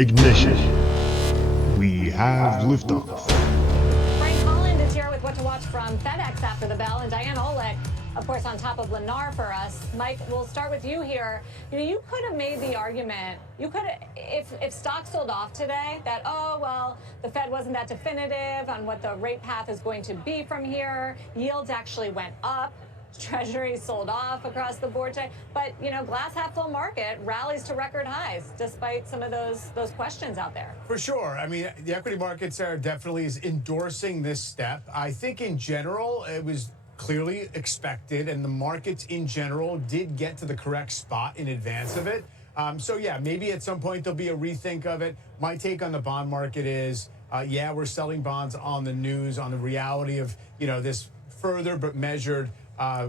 Ignition. We have liftoff. Frank Holland is here with what to watch from Fedex after the bell, and Diane Olick, of course, on top of Lennar for us. Mike, we'll start with you here. You could have made the argument, if stock sold off today, that, oh, well, the Fed wasn't that definitive on what the rate path is going to be from here. Yields actually went up. Treasury sold off across the board today. But, glass half full market rallies to record highs despite some of those questions out there. For sure. I mean, the equity markets are definitely endorsing this step. I think in general, it was clearly expected, and the markets in general did get to the correct spot in advance of it. So, yeah, maybe at some point there'll be a rethink of it. My take on the bond market is, yeah, we're selling bonds on the news, on the reality of, this further but measured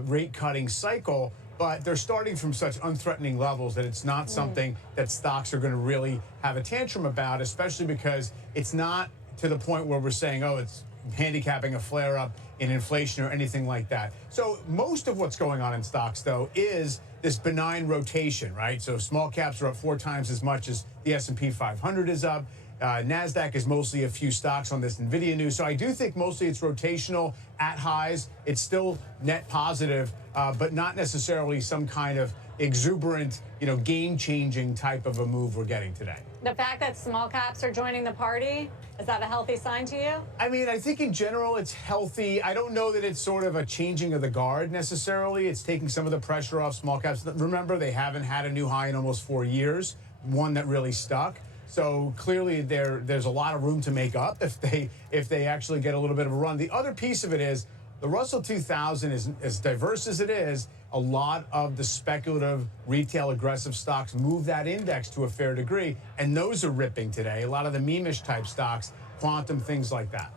rate cutting cycle, but they're starting from such unthreatening levels that it's not something that stocks are going to really have a tantrum about, especially because it's not to the point where we're saying, oh, it's handicapping a flare up in inflation or anything like that. So most of what's going on in stocks, though, is this benign rotation, right? So small caps are up 4 times as much as the S&P 500 is up. NASDAQ is mostly a few stocks on this Nvidia news. So I do think mostly it's rotational at highs. It's still net positive, but not necessarily some kind of exuberant, game-changing type of a move we're getting today. The fact that small caps are joining the party, is that a healthy sign to you? I mean, I think in general it's healthy. I don't know that it's sort of a changing of the guard necessarily. It's taking some of the pressure off small caps. Remember, they haven't had a new high in almost 4 years, one that really stuck. So clearly there's a lot of room to make up if they actually get a little bit of a run. The other piece of it is the Russell 2000 is as diverse as it is. A lot of the speculative retail aggressive stocks move that index to a fair degree, and those are ripping today. A lot of the meme-ish type stocks, quantum, things like that.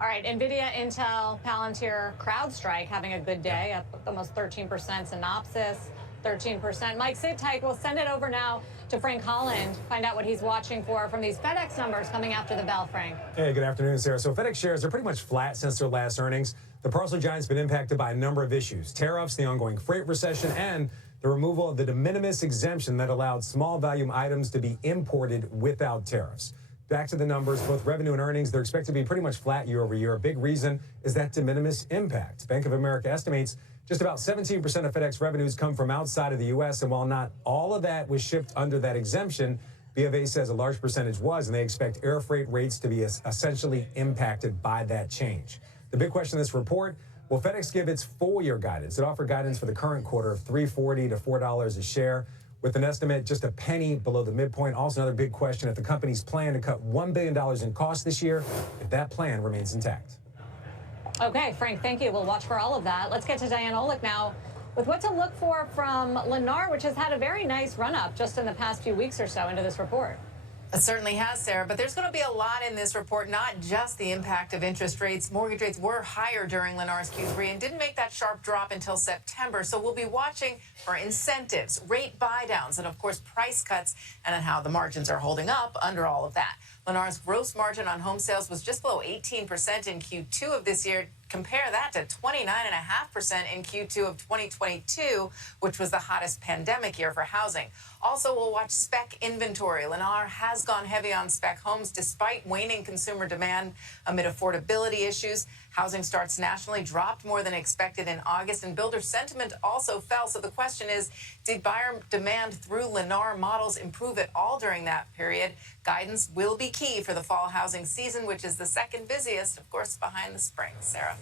All right, Nvidia, Intel, Palantir, CrowdStrike having a good day, up almost 13%. Synopsys, 13%. Mike, sit tight. We'll send it over now to Frank Holland, find out what he's watching for from these Fedex numbers coming after the bell, Frank. Hey, good afternoon, Sarah. So Fedex shares are pretty much flat since their last earnings. The parcel giant's been impacted by a number of issues: tariffs, the ongoing freight recession, and the removal of the de minimis exemption that allowed small volume items to be imported without tariffs. Back to the numbers, both revenue and earnings, they're expected to be pretty much flat year over year. A big reason is that de minimis impact. Bank of America estimates just about 17% of FedEx revenues come from outside of the U.S., and while not all of that was shipped under that exemption, BofA says a large percentage was, and they expect air freight rates to be essentially impacted by that change. The big question in this report, will FedEx give its full-year guidance? It offered guidance for the current quarter of $3.40 to $4 a share, with an estimate just a penny below the midpoint. Also, another big question, if the company's plan to cut $1 billion in costs this year, if that plan remains intact. Okay, Frank, thank you. We'll watch for all of that. Let's get to Diane Olick now with what to look for from Lennar, which has had a very nice run-up just in the past few weeks or so into this report. It certainly has, Sarah, but there's going to be a lot in this report, not just the impact of interest rates. Mortgage rates were higher during Lennar's Q3 and didn't make that sharp drop until September. So we'll be watching for incentives, rate buy-downs, and, of course, price cuts, and on how the margins are holding up under all of that. Lennar's gross margin on home sales was just below 18% in Q2 of this year. Compare that to 29.5% in Q2 of 2022, which was the hottest pandemic year for housing. Also, we'll watch spec inventory. Lennar has gone heavy on spec homes despite waning consumer demand amid affordability issues. Housing starts nationally dropped more than expected in August, and builder sentiment also fell. So the question is, did buyer demand through Lennar models improve at all during that period? Guidance will be key for the fall housing season, which is the second busiest, of course, behind the spring. Sarah.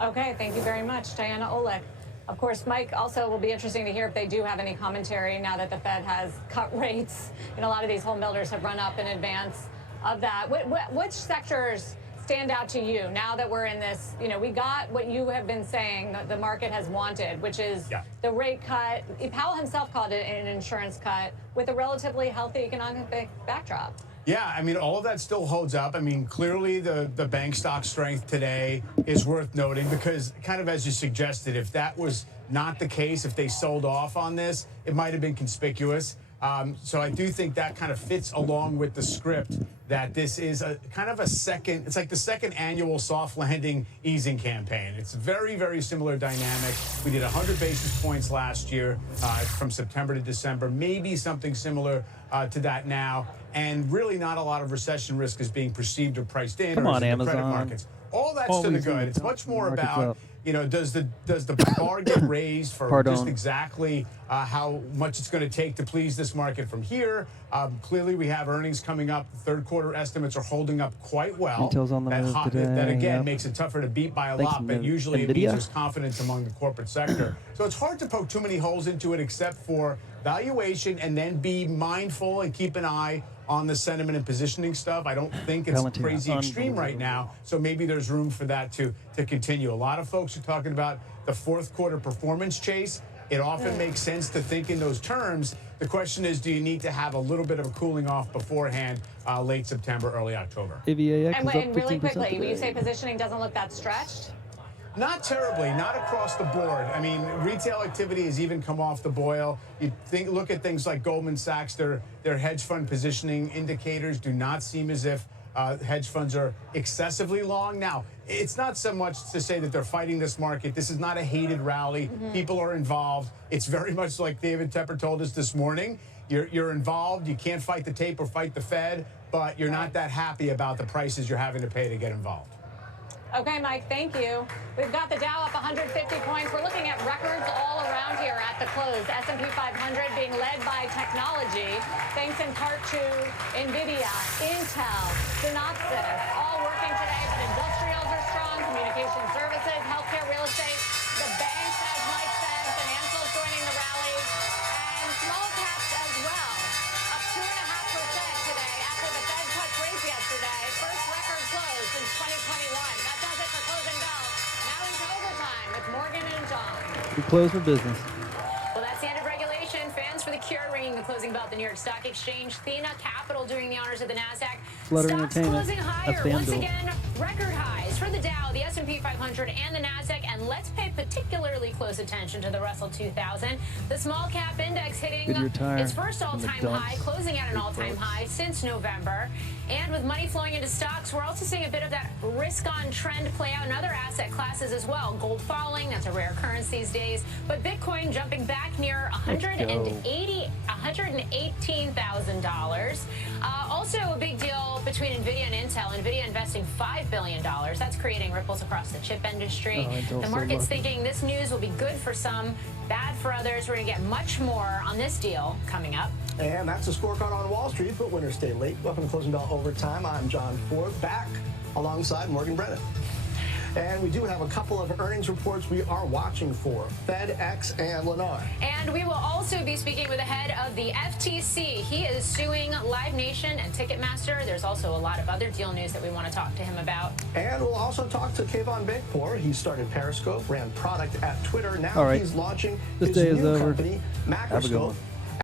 Okay, thank you very much, Diana Olick. Of course, Mike, also will be interesting to hear if they do have any commentary now that the Fed has cut rates. A lot of these home builders have run up in advance of that. Which sectors stand out to you now that we're in this? We got what you have been saying that the market has wanted, which is the rate cut. Powell himself called it an insurance cut with a relatively healthy economic backdrop. Yeah, I mean, all of that still holds up. I mean, clearly the bank stock strength today is worth noting because, kind of as you suggested, if that was not the case, if they sold off on this, it might have been conspicuous. So I do think that kind of fits along with the script that this is a kind of a second, it's like the second annual soft landing easing campaign. It's very, very similar dynamic. We did 100 basis points last year from September to December, maybe something similar to that now. and really not a lot of recession risk is being perceived or priced in. Come or on, in the credit Amazon. markets. All that's to the Always good. in It's the much more market's about, up. does the bar get raised for Pardon. just exactly how much it's going to take to please this market from here? Clearly, we have earnings coming up. Third quarter estimates are holding up quite well. Intel's on the move today. That again Yep. makes it tougher to beat by a Thanks, lot, but usually it means Nvidia. there's confidence among the corporate sector. So it's hard to poke too many holes into it except for valuation, and then be mindful and keep an eye on the sentiment and positioning stuff. I don't think it's Palantir, crazy extreme right now, so maybe there's room for that to continue. A lot of folks are talking about the fourth quarter performance chase. It often makes sense to think in those terms. The question is, do you need to have a little bit of a cooling off beforehand, late September, early October? AVAX is up And really 15% quickly, today. you say positioning doesn't look that stretched? Not terribly, not across the board. I mean, retail activity has even come off the boil. Look at things like Goldman Sachs, their hedge fund positioning indicators do not seem as if hedge funds are excessively long. Now, it's not so much to say that they're fighting this market. This is not a hated rally. People are involved. It's very much like David Tepper told us this morning. You're involved. You can't fight the tape or fight the Fed, but you're not that happy about the prices you're having to pay to get involved. Okay, Mike, thank you. We've got the Dow up 150 points. We're looking at records all around here at the close. S&P 500 being led by technology, thanks in part to Nvidia, Intel, Synopsys, all working today, but industrials are strong, communication services, healthcare, real estate, the banks, as Mike said, financials joining the rally, and small caps as well, up 2.5% today after the Fed cut rates yesterday. First record close since 2021. That does it for Closing Bell. Now into overtime with Morgan and John. We close for business. Well, that's the end of regulation. Fans for the Cure ringing the closing bell at the New York Stock Exchange. Thena Capital doing the honors of the NASDAQ. Flutter Stocks Entertainment. closing That's higher. Once FanDuel. again, record highs for the Dow, the S&P 500, and the NASDAQ. And let's pay particularly close attention to the Russell 2000. The small cap index hitting Goodyear Tire its first in the all-time dumps. high, closing at an all-time Reports. high since November. And with money flowing into stocks, we're also seeing a bit of that risk-on trend play out in other asset classes as well. Gold falling, that's a rare occurrence these days. But Bitcoin jumping back near $118,000. Also a big deal between Nvidia and Intel. Nvidia investing $5 billion. That's creating ripples across the chip industry. Oh, Intel's The so market's lucky. thinking this news will be good for some, bad for others. We're going to get much more on this deal coming up. And that's the scorecard on Wall Street, but winners stay late. Welcome to Closing Bell Overtime. I'm John Ford, back alongside Morgan Brennan. And we do have a couple of earnings reports we are watching for, Fedex and Lennar. And we will also be speaking with the head of the FTC. He is suing Live Nation and Ticketmaster. There's also a lot of other deal news that we want to talk to him about. And we'll also talk to Kayvon Beckpour. He started Periscope, ran product at Twitter. Now All right. he's launching This his day is new over. company, Have a good Macroscope. one.